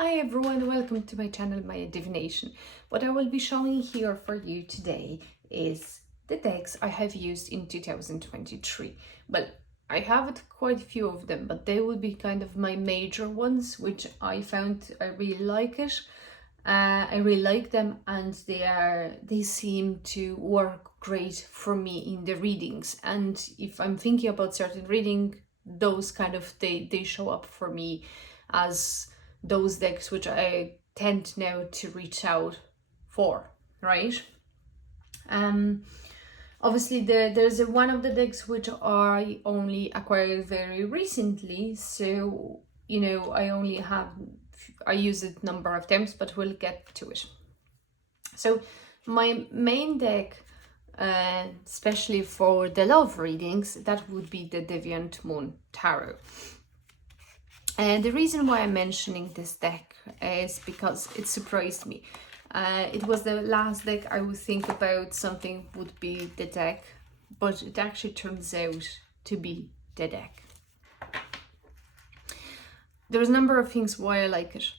Hi everyone, welcome to my channel, My Divination. What I will be showing here for you today is the decks I have used in 2023. Well, I have quite a few of them, but they will be kind of my major ones, which I found I really like it. I really like them, and they seem to work great for me in the readings. And if I'm thinking about certain reading, those kind of they show up for me as those decks which I tend now to reach out for, right? Um, Obviously there's one of the decks which I only acquired very recently, so I use it number of times, but we'll get to it. So my main deck, especially for the love readings, that would be the Deviant Moon Tarot. And the reason why I'm mentioning this deck is because it surprised me. It was the last deck I would think about something would be the deck, but it actually turns out to be the deck. There's a number of things why I like it.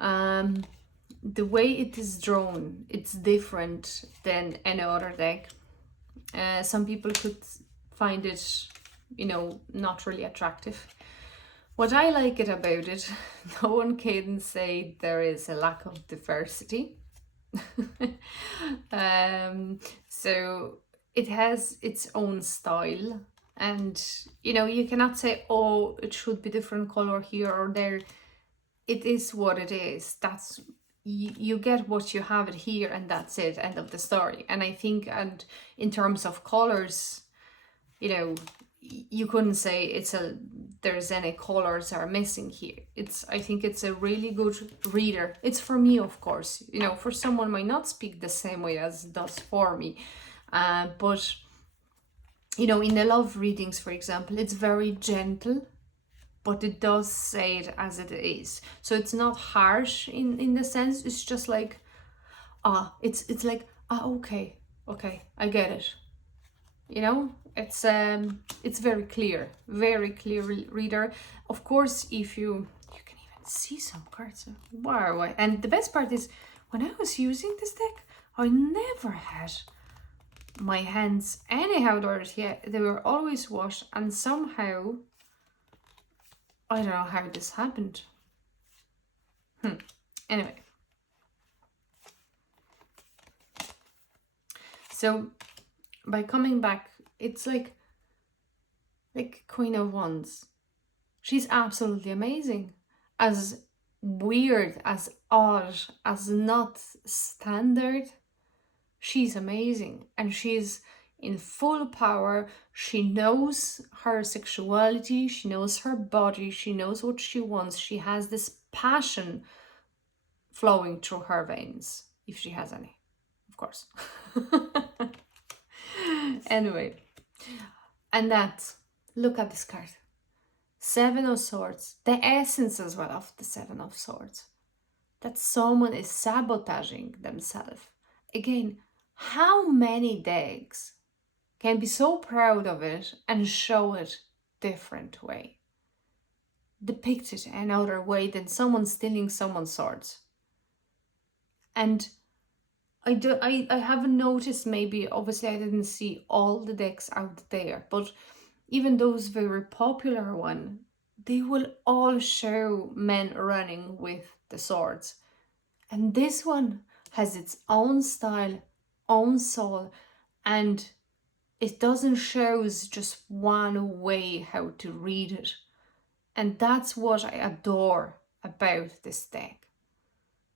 The way it is drawn, it's different than any other deck. Some people could find it, not really attractive. What I like it about it, no one can say there is a lack of diversity. So it has its own style, and you cannot say, oh, it should be different color here or there. It is what it is. That's you get what you have it here, and that's it, end of the story. And I think, and in terms of colors, you couldn't say there's any colors are missing here. I think it's a really good reader. It's for me, of course. For someone might not speak the same way as it does for me, but in the love readings, for example, it's very gentle, but it does say it as it is. So it's not harsh in the sense. It's just like, it's like, okay, I get it. It's very clear reader. Of course, if you can even see some cards. Wow. And the best part is, when I was using this deck, I never had my hands anyhow dirty. Yeah, they were always washed, and somehow I don't know how this happened. Anyway, so by coming back, it's like Queen of Wands. She's absolutely amazing. As weird, as odd, as not standard, she's amazing. And she's in full power. She knows her sexuality, she knows her body, she knows what she wants. She has this passion flowing through her veins, if she has any, of course. Anyway, and look at this card. Seven of Swords, the essence as well of the Seven of Swords. That someone is sabotaging themselves. Again, how many decks can be so proud of it and show it different way? Depict it another way than someone stealing someone's swords. And I haven't noticed, maybe, obviously I didn't see all the decks out there, but even those very popular one, they will all show men running with the swords. And this one has its own style, own soul, and it doesn't show just one way how to read it. And that's what I adore about this deck.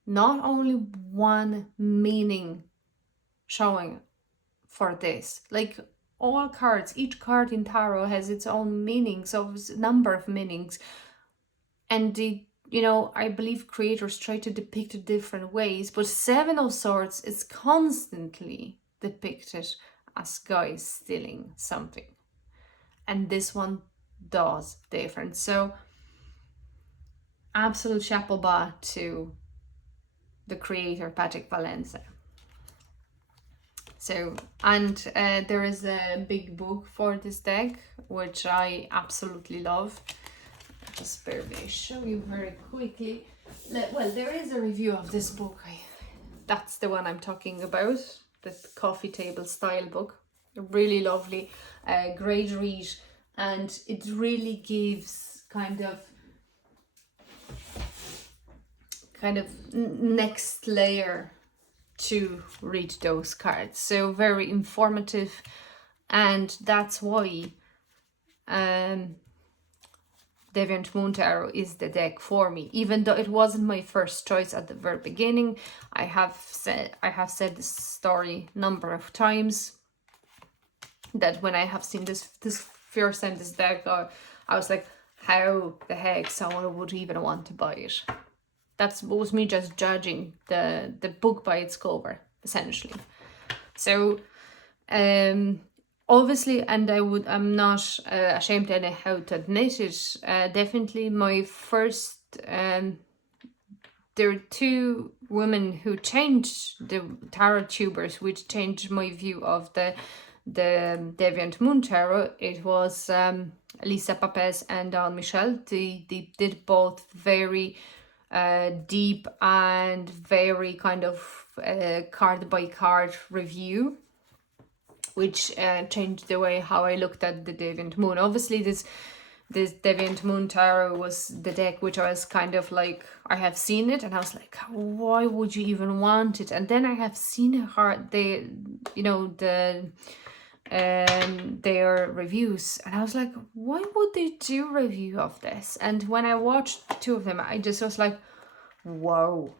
Not only one meaning showing for this, like all cards, each card in tarot has its own meanings, of number of meanings, and I believe creators try to depict it different ways, but Seven of Swords is constantly depicted as guys stealing something, and this one does different. So absolute chapeau to the creator, Patrick Valencia. So, and there is a big book for this deck, which I absolutely love. just bear me, I show you very quickly. Well, there is a review of this book. That's the one I'm talking about, the coffee table style book. Really lovely, great read, and it really gives kind of next layer to read those cards. So very informative, and that's why Deviant Moon Tarot is the deck for me. Even though it wasn't my first choice at the very beginning, I have said this story a number of times, that when I have seen this first time this deck, I was like, how the heck someone would even want to buy it? That was me just judging the book by its cover, essentially. So, obviously, and I'm not ashamed anyhow to admit it, definitely my first, there are two women who changed the tarot tubers, which changed my view of the Deviant Moon Tarot. It was Lisa Papez and Dawn Michel. They did both very deep and very kind of card by card review, which changed the way how I looked at the Deviant Moon. Obviously, this Deviant Moon Tarot was the deck which I was kind of like, I have seen it and I was like, why would you even want it? And then I have seen their reviews, and I was like, why would they do review of this? And when I watched the two of them, I just was like, whoa.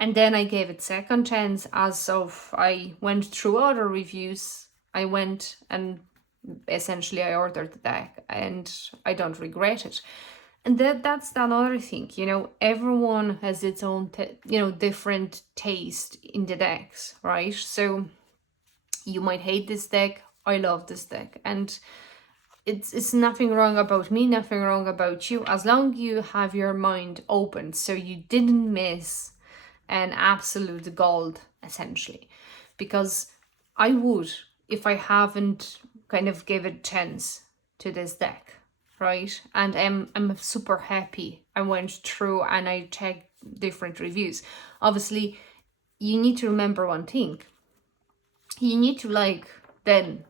And then I gave it second chance. As of I went through other reviews, I went and essentially I ordered the deck, and I don't regret it. And that's another thing, everyone has its own different taste in the decks, right? So you might hate this deck, I love this deck, and it's nothing wrong about me, nothing wrong about you, as long as you have your mind open so you didn't miss an absolute gold, essentially. Because I would, if I haven't kind of give a chance to this deck, right? And I'm super happy I went through and I checked different reviews. Obviously, you need to remember one thing. You need to then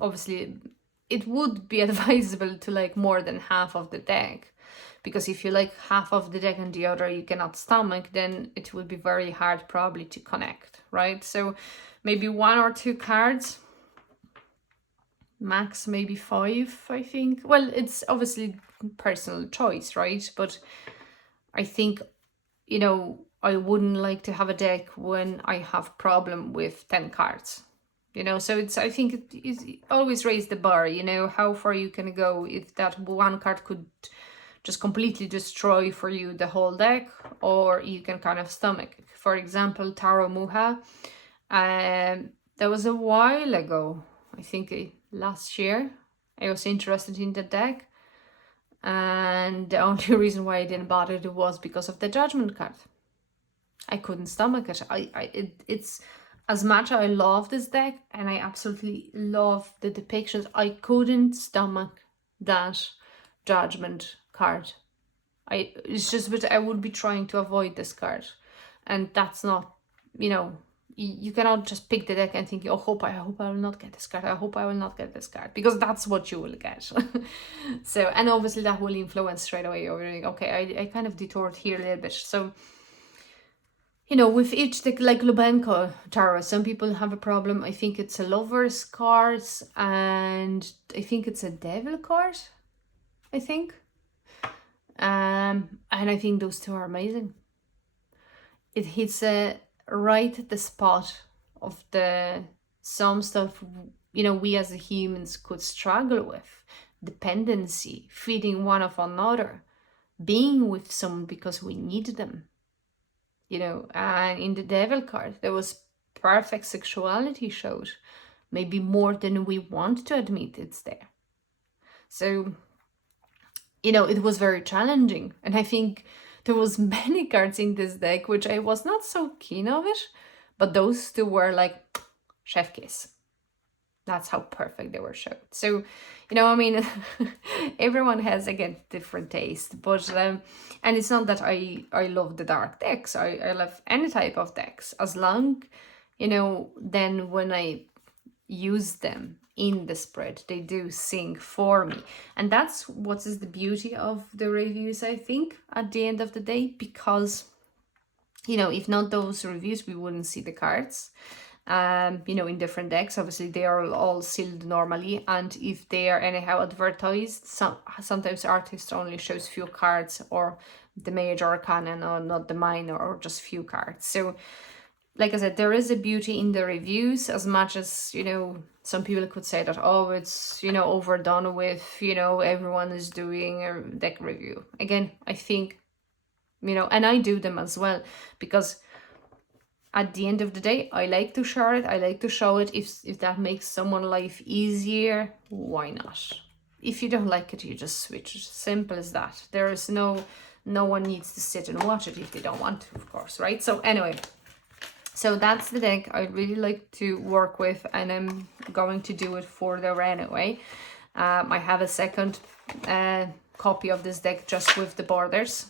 obviously it would be advisable to like more than half of the deck, because if you like half of the deck and the other you cannot stomach, then it will be very hard probably to connect, right? So maybe 1 or 2 cards, max maybe 5, I think. Well, it's obviously personal choice, right? But I think, I wouldn't like to have a deck when I have problem with 10 cards. So I think it always raise the bar, how far you can go if that one card could just completely destroy for you the whole deck, or you can kind of stomach. For example, Taro Muha, that was a while ago, I think last year, I was interested in the deck, and the only reason why I didn't bother it was because of the Judgment card. I couldn't stomach it. It's as much I love this deck and I absolutely love the depictions, I couldn't stomach that Judgment card. It's just that I would be trying to avoid this card, and that's not, you cannot just pick the deck and think, I hope I will not get this card, I hope I will not get this card, because that's what you will get. So, and obviously that will influence straight away. Okay, I kind of detoured here a little bit. So, with each deck, like Lubenko Tarot, some people have a problem. I think it's a Lover's card, and I think it's a Devil card, I think. And I think those two are amazing. It hits right at the spot of some stuff, we as humans could struggle with. Dependency, feeding one of another, being with someone because we need them. And in the Devil card, there was perfect sexuality showed, maybe more than we want to admit it's there. So, it was very challenging. And I think there was many cards in this deck which I was not so keen of it, but those two were like chef kiss. That's how perfect they were showed. So, you know, I mean, everyone has, again, different taste. But, and it's not that I love the dark decks. I love any type of decks. As long, you know, then when I use them in the spread, they do sing for me. And that's what is the beauty of the reviews, I think, at the end of the day. Because, you know, if not those reviews, we wouldn't see the cards. You know, in different decks, obviously they are all sealed normally, and if they are anyhow advertised, sometimes artist only shows few cards, or the major arcana, or not the minor, or just few cards. So like I said, there is a beauty in the reviews, as much as, you know, some people could say that, oh, it's, you know, overdone with, you know, everyone is doing a deck review. Again, I think, you know, and I do them as well, because at the end of the day, I like to share it. I like to show it. If that makes someone's life easier, why not? If you don't like it, you just switch. Simple as that. There is no one needs to sit and watch it if they don't want to, of course, right? So anyway, so that's the deck I really like to work with, and I'm going to do it further anyway. I have a second copy of this deck just with the borders,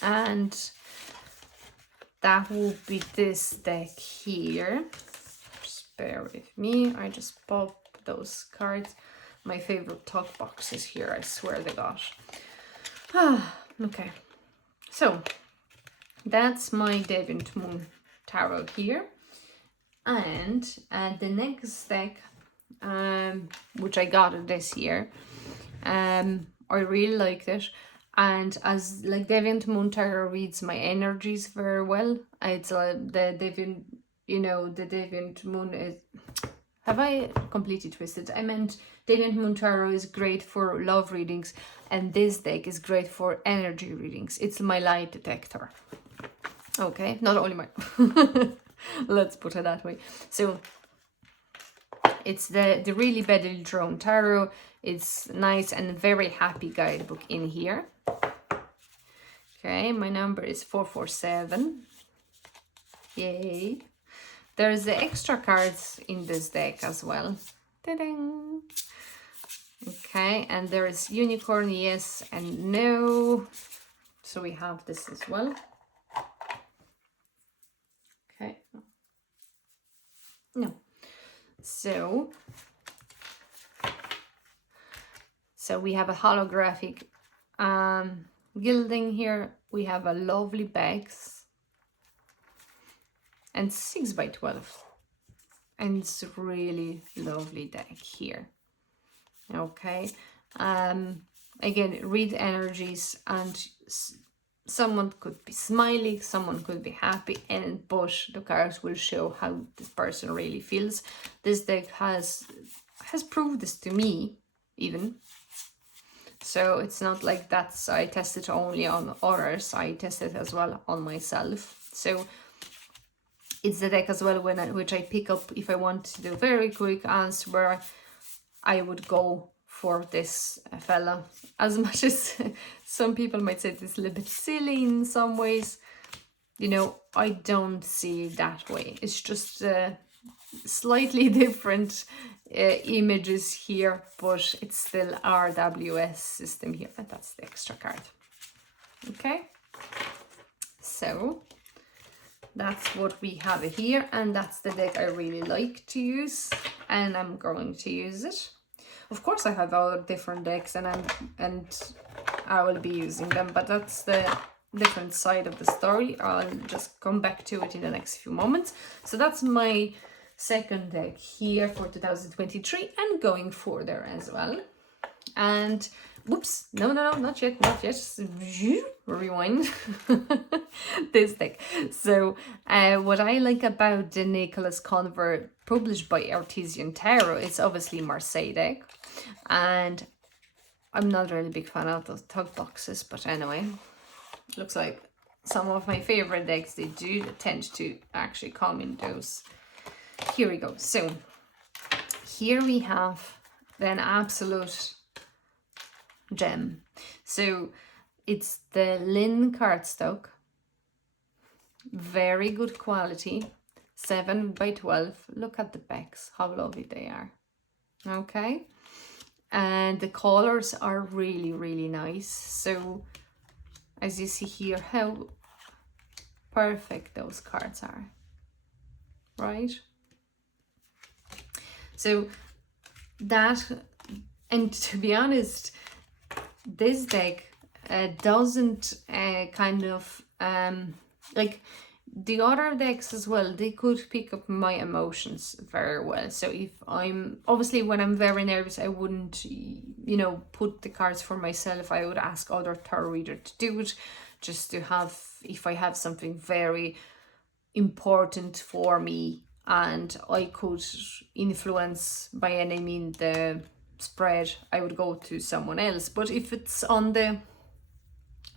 and that will be this deck here. Just bear with me. I just pop those cards. My favorite top boxes here, I swear to gosh. Okay. So, that's my Deviant Moon Tarot here. And the next deck, which I got this year, I really liked it. And as like Deviant Moon Tarot reads my energies very well. It's the Deviant, you know, the Deviant Moon is... Have I completely twisted? I meant Deviant Moon Tarot is great for love readings, and this deck is great for energy readings. It's my lie detector. Okay, not only my... Let's put it that way. So it's the really badly drawn tarot. It's nice and very happy guidebook in here. Okay, my number is 447. Yay. There's the extra cards in this deck as well. Ta-dang. Okay, and there is unicorn, yes and no. So we have this as well. Okay. No. So we have a holographic gilding here. We have a lovely bags and 6x12, and it's really lovely deck here. Okay, again, read energies, and someone could be smiling, someone could be happy, and but the cards will show how this person really feels. This deck has proved this to me even. So it's not like that's I test it only on others, I test it as well on myself. So it's the deck as well which I pick up if I want to do a very quick answer, where I would go for this fella. As much as some people might say it's a little bit silly in some ways, you know, I don't see it that way. It's just slightly different images here, but it's still RWS system here, and that's the extra card. Okay, so that's what we have here, and that's the deck I really like to use, and I'm going to use it. Of course, I have other different decks, and I will be using them, but that's the different side of the story. I'll just come back to it in the next few moments. So that's my second deck here for 2023 and going further as well. And whoops, no, not yet, rewind. This deck. So what I like about the Nicholas Convert published by Artesian Tarot, it's obviously Marseille deck, and I'm not really a big fan of those tug boxes, but anyway, looks like some of my favorite decks, they do tend to actually come in those. Here we go. So here we have an absolute gem. So it's the Lynn cardstock, very good quality, 7 by 12. Look at the backs, how lovely they are. Okay, and the colors are really, really nice. So as you see here, how perfect those cards are, right? So that, and to be honest, this deck doesn't kind of like the other decks as well, they could pick up my emotions very well. So if I'm, obviously when I'm very nervous, I wouldn't, you know, put the cards for myself. I would ask other tarot reader to do it, just to have, if I have something very important for me and I could influence by any means the spread, I would go to someone else. But if it's on the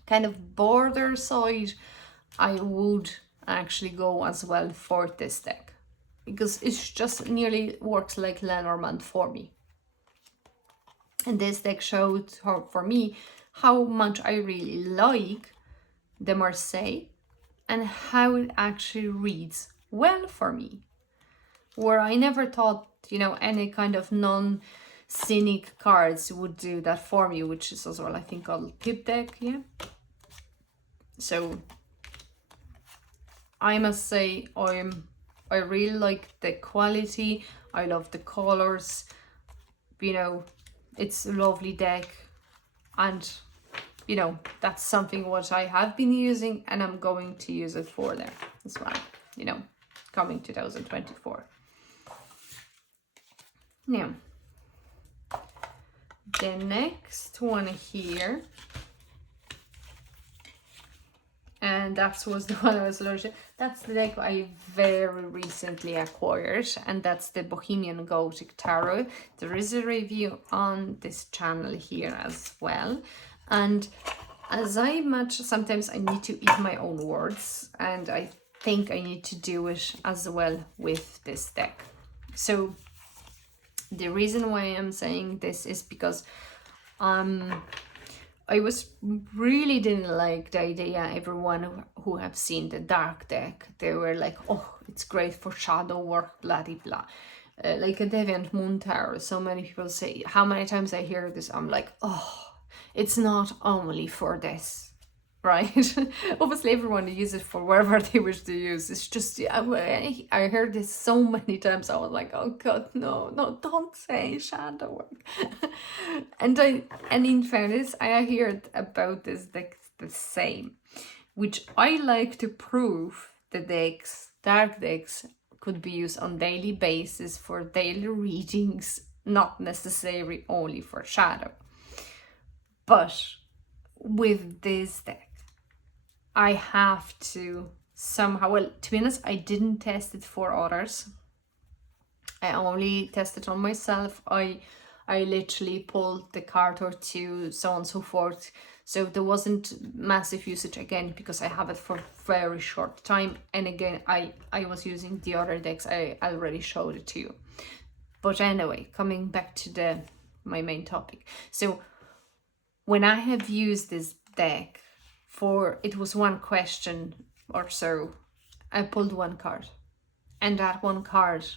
kind of border side, I would actually go as well for this deck, because it just nearly works like Lenormand for me. And this deck showed for me how much I really like the Marseille and how it actually reads well for me, where I never thought, you know, any kind of non-cynic cards would do that for me, which is as well, I think, called Pip deck, yeah. So I must say, I really like the quality. I love the colors. You know, it's a lovely deck, and you know, that's something what I have been using, and I'm going to use it for there as well. You know, coming 2024. Now, the next one here, and that was the one I was launching. That's the deck I very recently acquired, and that's the Bohemian Gothic Tarot. There is a review on this channel here as well. And as I much, sometimes I need to eat my own words, and I think I need to do it as well with this deck. So the reason why I'm saying this is because I was really didn't like the idea. Everyone who have seen the dark deck, they were like, oh, it's great for shadow work, blah blah blah. Like a Deviant Moon Tarot. So many people say, how many times I hear this, I'm like, oh, it's not only for this, right? Obviously everyone uses it for wherever they wish to use. It's just, I heard this so many times. I was like, oh god, no, don't say shadow work. and in fairness, I heard about this deck the same, which I like to prove the decks, dark decks, could be used on daily basis for daily readings, not necessarily only for shadow. But with this deck, I have to somehow, well, to be honest, I didn't test it for others. I only tested on myself. I literally pulled the card or two, so on and so forth. So there wasn't massive usage again, because I have it for very short time. And again, I was using the other decks. I already showed it to you. But anyway, coming back to my main topic. So when I have used this deck for, it was one question or so, I pulled one card, and that one card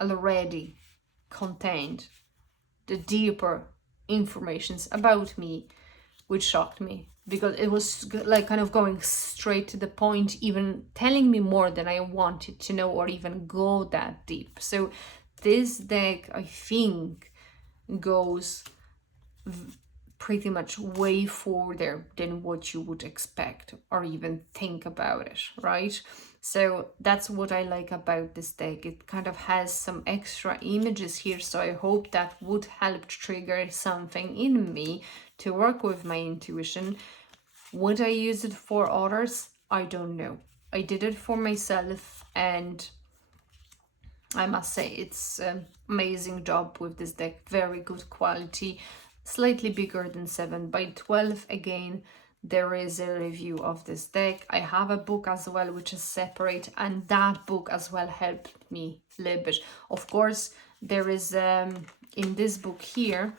already contained the deeper informations about me, which shocked me, because it was like kind of going straight to the point, even telling me more than I wanted to know or even go that deep. So this deck, I think, goes pretty much way further than what you would expect or even think about it, right? So that's what I like about this deck. It kind of has some extra images here, so I hope that would help trigger something in me to work with my intuition. Would I use it for others? I don't know. I did it for myself, and I must say it's an amazing job with this deck. Very good quality. Slightly bigger than 7 by 12. Again, there is a review of this deck. I have a book as well, which is separate, and that book as well helped me a little bit. Of course, there is in this book here,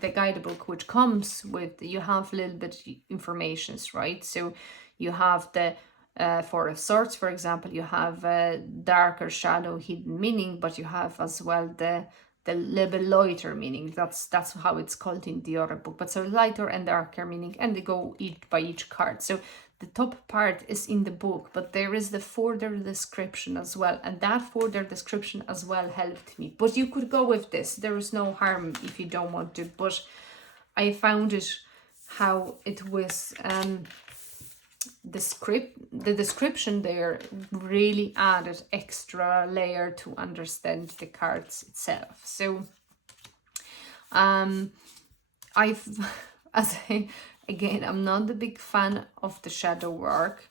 the guidebook, which comes with, you have a little bit informations, right? So you have the Four of Swords, for example, you have a darker shadow hidden meaning, but you have as well the little bit lighter meaning. That's how it's called in the other book. But so lighter and darker meaning, and they go each by each card. So the top part is in the book, but there is the further description as well, and that further description as well helped me. But you could go with this. There is no harm if you don't want to. But I found it how it was. The description there really added extra layer to understand the cards itself. So I've again, I'm not a big fan of the shadow work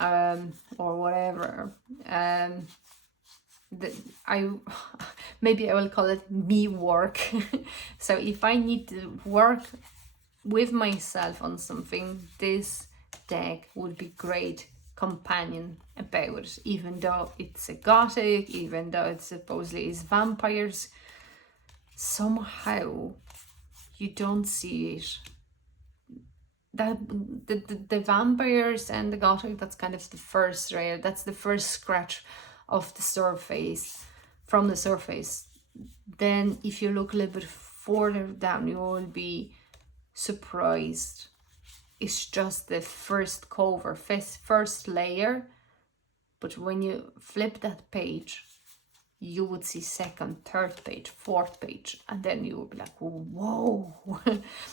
or whatever. Maybe I will call it me work. So if I need to work with myself on something, this deck would be great companion about it, even though it's a gothic, even though it supposedly is vampires. Somehow you don't see it. That the vampires and the gothic, that's kind of the first layer, that's the first scratch of the surface, from the surface. Then if you look a little bit further down, you will be surprised. It's just the first cover, first layer, but when you flip that page, you would see second, third page, fourth page, and then you would be like, whoa.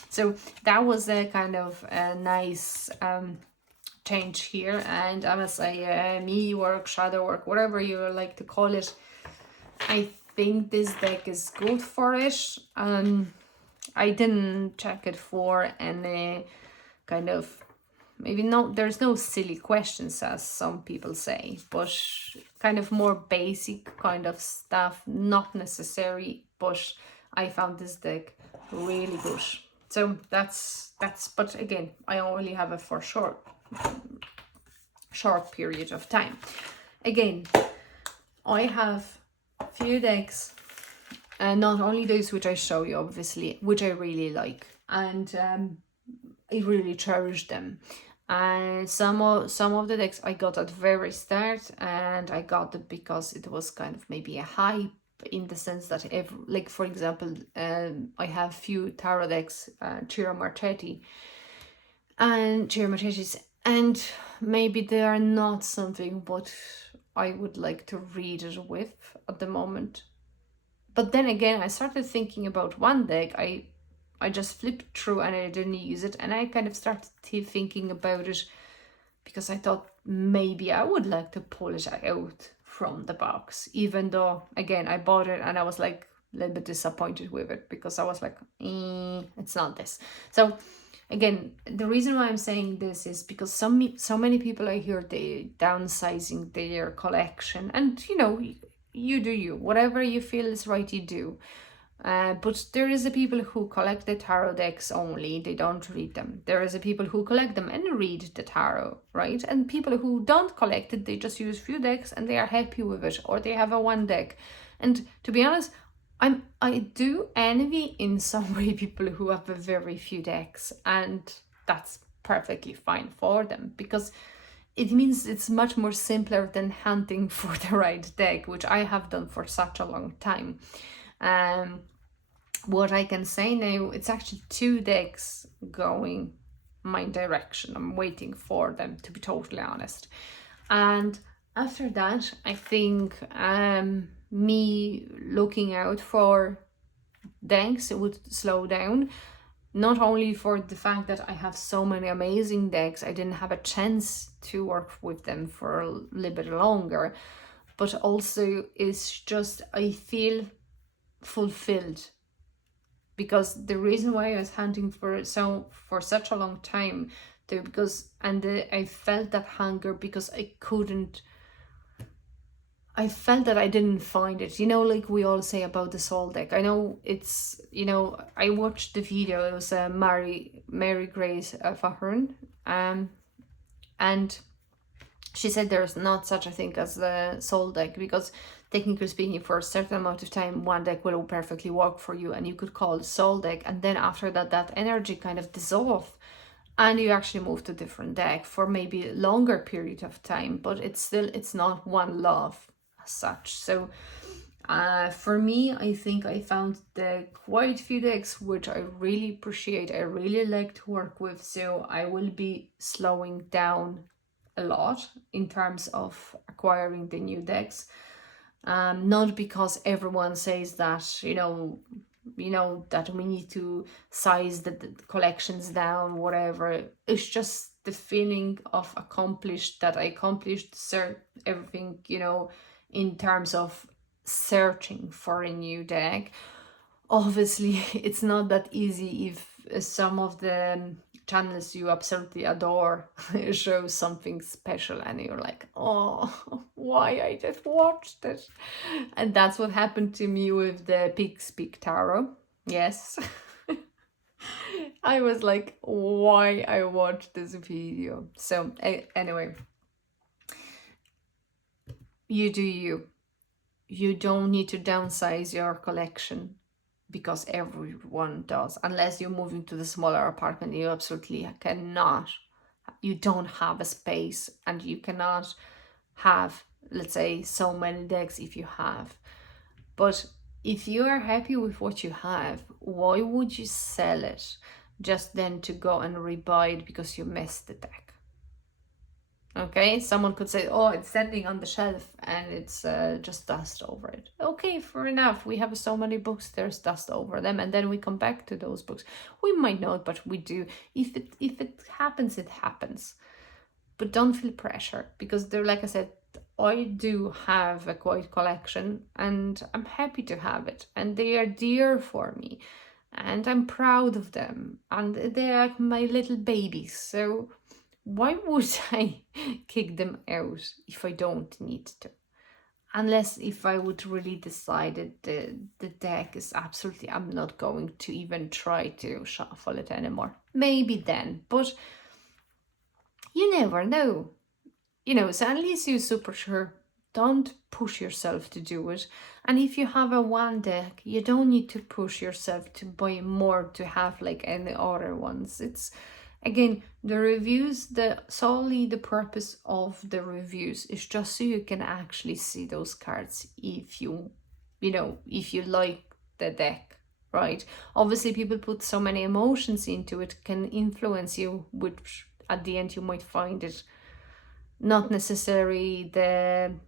So that was a kind of a nice change here. And I must say, me work, shadow work, whatever you like to call it, I think this deck is good for it. I didn't check it for any kind of, maybe no, there's no silly questions as some people say, but kind of more basic kind of stuff, not necessary, but I found this deck really good. So that's but again, I only have it for short period of time. Again, I have few decks, and not only those which I show you, obviously, which I really like, and I really cherish them. And some of the decks I got at very start, and I got it because it was kind of maybe a hype, in the sense that like for example, I have few tarot decks, Ciro Marchetti and Ciro Marchetti's, and maybe they are not something what I would like to read it with at the moment. But then again, I started thinking about one deck I just flipped through and I didn't use it, and I kind of started thinking about it because I thought maybe I would like to pull it out from the box, even though again I bought it and I was like a little bit disappointed with it because I was like, it's not this. So again, the reason why I'm saying this is because so many people I hear they downsizing their collection, and you do you, whatever you feel is right, you do. But there is a people who collect the tarot decks only, they don't read them. There is a people who collect them and read the tarot, right? And people who don't collect it, they just use few decks and they are happy with it, or they have a one deck. And to be honest, I do envy in some way people who have a very few decks, and that's perfectly fine for them, because it means it's much more simpler than hunting for the right deck, which I have done for such a long time. What I can say now, it's actually two decks going my direction. I'm waiting for them, to be totally honest. And after that, I think me looking out for decks would slow down. Not only for the fact that I have so many amazing decks, I didn't have a chance to work with them for a little bit longer, but also it's just I feel fulfilled, because the reason why I was hunting for such a long time, I felt that hunger because I felt that I didn't find it. Like we all say about the soul deck. I know it's, I watched the video. It was Mary Grace Fahern, and she said there's not such a thing as the soul deck, because technically speaking, for a certain amount of time, one deck will perfectly work for you and you could call it soul deck, and then after that, that energy kind of dissolves and you actually move to different deck for maybe a longer period of time, but it's not one love as such. So for me, I think I found the quite few decks which I really appreciate, I really like to work with, so I will be slowing down a lot in terms of acquiring the new decks. Not because everyone says that, that we need to size the collections down, whatever. It's just the feeling of accomplished, that I accomplished everything, in terms of searching for a new deck. Obviously, it's not that easy if some of the channels you absolutely adore show something special and you're like, oh, why I just watched it. And that's what happened to me with the Pig Speak Tarot. Yes. I was like, why I watched this video. So anyway, you do you. You don't need to downsize your collection because everyone does. Unless you're moving to the smaller apartment, you absolutely cannot. You don't have a space and you cannot have, let's say, so many decks if you have. But if you are happy with what you have, why would you sell it just then to go and rebuy it because you missed the deck? Okay, someone could say, oh, it's standing on the shelf and it's just dust over it. Okay, fair enough. We have so many books, there's dust over them, and then we come back to those books. We might not, but we do. If it happens, it happens. But don't feel pressure, because they're, like I said, I do have a quite collection and I'm happy to have it, and they are dear for me and I'm proud of them and they are my little babies. So why would I kick them out if I don't need to? Unless if I would really decide that the deck is absolutely, I'm not going to even try to shuffle it anymore. Maybe then, but you never know. So unless you're super sure, don't push yourself to do it. And if you have a one deck, you don't need to push yourself to buy more to have like any other ones. It's, again, the reviews, solely the purpose of the reviews is just so you can actually see those cards if you like the deck, right? Obviously, people put so many emotions into it, can influence you, which at the end you might find it not necessarily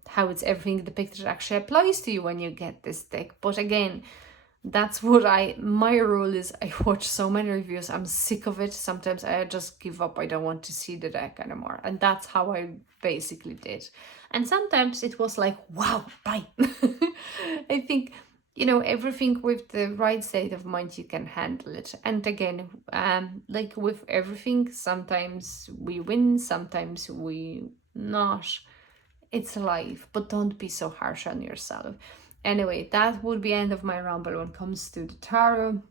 how it's everything depicted actually applies to you when you get this deck. But again, that's what my rule is. I watch so many reviews, I'm sick of it. Sometimes I just give up, I don't want to see the deck anymore, and that's how I basically did. And sometimes it was like, wow, bye. I think everything with the right state of mind, you can handle it. And again, like with everything, sometimes we win, sometimes we not. It's life, but don't be so harsh on yourself. Anyway, that would be end of my ramble when it comes to the tarot.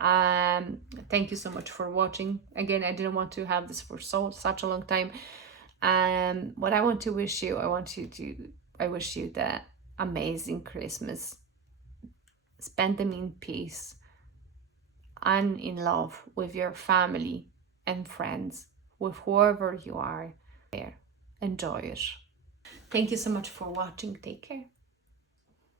Thank you so much for watching. Again, I didn't want to have this for such a long time. What I want to wish you, I wish you the amazing Christmas. Spend them in peace and in love with your family and friends, with whoever you are there. Enjoy it. Thank you so much for watching. Take care.